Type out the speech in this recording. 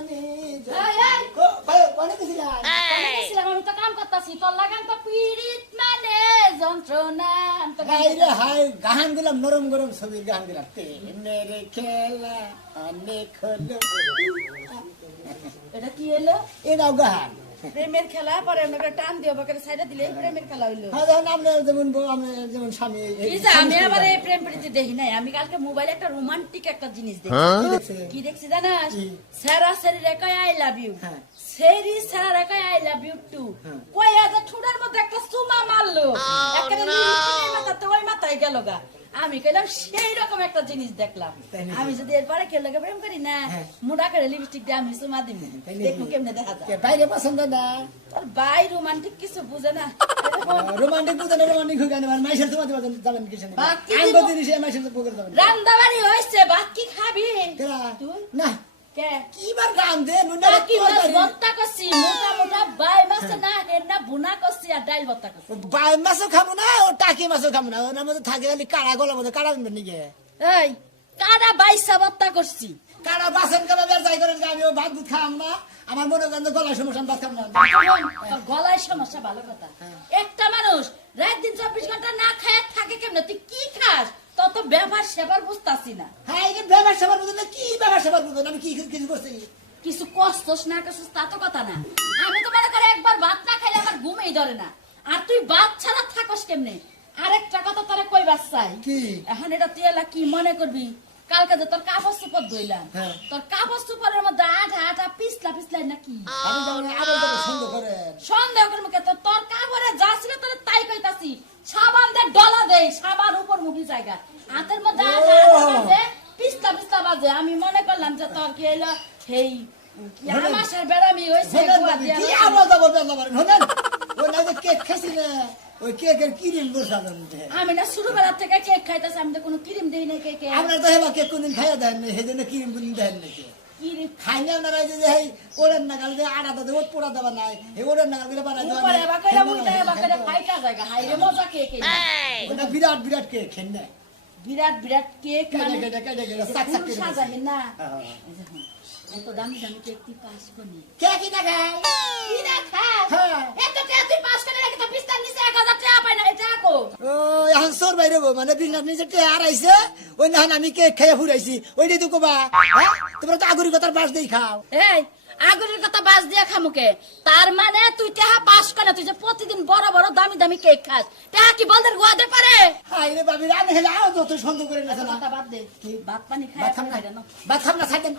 মানে ভাই কোনে গেছিলা গেছিলাম আমি তো কাম করতেছি তোর লাগান তো পীড়িত মানে যন্ত্রণা আমি তো হাই রে হাই গান দিলাম নরম গরম ছবির গান দিলাম মেরে খেলা অনেক হলো এটা কি হলো এটাও গান প্রেমের খেলা পরে আমাকে টান দিও বাকে সাইডে দিলে প্রেমের খেলা হইলো হ্যাঁ যখন আমরা যেমন আমরা যেমন স্বামী কি যে আমি আবার এই প্রেম প্রীতি দেখি নাই আমি কালকে মোবাইলে একটা রোমান্টিক একটা জিনিস দেখি কি দেখছি জানাস সারা সারি রেখায় আই লাভ ইউ সেরি সারা রেখায় আই লাভ ইউ টু কই আজ ঠুডার মধ্যে একটা সুমা মারলো একটা লিপস্টিকের মাথা তো ওই মাথায় গেল গা আমি কইলাম সেই রকম একটা জিনিস দেখলাম আমি যদি এরপরে কেউ লাগে প্রেম করি না মুডা করে লিপস্টিক দিয়ে আমি সুমা দিবি দেখো কেমনে দেখা যায় বাইরে পছন্দ না তোর ভাই রোমান্টিক কিছু বুঝে না রোমান্টিক বুঝে না রোমান্টিক হয়ে গেলে মাইশের তোমার যাবেন কিছু না বাকি আমি দিব- বলতে দিছি মাইশের তো পুকুর যাবেন রান্দাবাড়ি হয়েছে ভাত কি খাবি তুই? না কে কি বার গান দে নুনা বাকি মাছ ভর্তা করছি মোটা মোটা বাই মাছ না এর না বুনা করছি আর ডাইল ভর্তা করছি বাই মাছও খাবো না ও টাকি মাছও খাবো না ওর মধ্যে থাকে খালি কাড়া গলার মধ্যে কাড়া দিবেন নাকি এই কারা বাইসা ভর্তা করছি কাড়া বাসন কাবা বের যাই করেন আমি ও ভাত দুধ খাম না আমার মনে করেন যে গলার সমস্যা আমি ভাত খাম না শোন, তোর গলায় সমস্যা ভালো কথা একটা মানুষ রাত দিন 24 ঘন্টা না খায় থাকে কেমনে তুই কি খাস তত ব্যবহার সেবার বুঝতাছি না হ্যাঁ এই যে ব্যবহার সেবার বুঝুন না কি ব্যবহার সেবার বুঝুন আমি কি কিছু করছি কিছু কষ্টস না কষ্টস তা তো কথা না আমি তো মনে করি একবার ভাত না খাইলে আমার ঘুমেই ধরে না আর তুই ভাত ছাড়া থাকস কেমনে আরেকটা কথা তোরে কই বাচ্চাই কি এখন এটা তুই এলা কি মনে করবি কালকে যে তোর কাপড় চোপড় ধুইলাম হ্যাঁ। তোর কাপড় চোপড়ের মধ্যে আঠা আঠা পিছলা পিছলাই নাকি আমি যেমন আবার যাবো সন্দেহ করেন সন্দেহ করবো কে তোর কাপড়ে যা ছিল তোর তাই কইতাছি সাবান দে ডলা দে সাবান উপর মুখি জায়গা হাতের মধ্যে আঠা আঠা বাজে পিছলা পিছলা বাজে আমি মনে করলাম যে তোর কি হইলো সেই আমাশের বেড়ামি হয়েছে কি আবার যাবো বেলা মারেন হলেন ওই না যে কেক খাইছি না ওই কেকের কিরিম বসালেন আমি না ছোটবেলা থেকে কেক খাইতেছি আমি তো কোনো ক্রিম দিই না কেকে আপনার তো হেবা কেক কোনদিন খাইয়া দেন না সেই জন্য কিরিম কোনদিন দেন নাকি ক্রিম খাইলে আপনারা যে এই ওরের নাগাল যে আড়া দাদা ওর পোড়া দেওয়া নাই এই ওরের নাগাল করে বানাই দেওয়া উপরে নাই। বা কইরা উল্টা বা কইরা ফাইটা জায়গা হাইরে মজা কেক ওটা বিরাট বিরাট কেক খেন না বিরাট বিরাট কেক মানে কেটে কেটে কেটে সাক সাক ফুল কেটে সাজাবেন না হ্যাঁ। এত দামি দামি কেক তুই পাস করনি কে কি না খায় কি না খাস হ্যাঁ। এত টাকা তুই পাস করে রাখি তো বিস্তার নিচে 1000 টাকা পাই না এটা কো ও এখন সোর বাইরে গো মানে বিনার নিজে কে হারাইছে ওই না আমি কেক খেয়ে ফুরাইছি ওইটাই তো কবা হ্যাঁ তোমরা তো আগুরি কথার বাস দেই খাও এই আগুনের কথা বাস দিয়া খামুকে তার মানে তুই টাকা পাস করে তুই যে প্রতিদিন বড় বড় দামি দামি কেক খাস টাকা কি বলদের গোয়াতে পারে হাই রে বাবি রান্না খেলে আও যত সন্দেহ করে না কথা বাদ দে ভাত পানি খাই ভাত খাম না ছাড়েন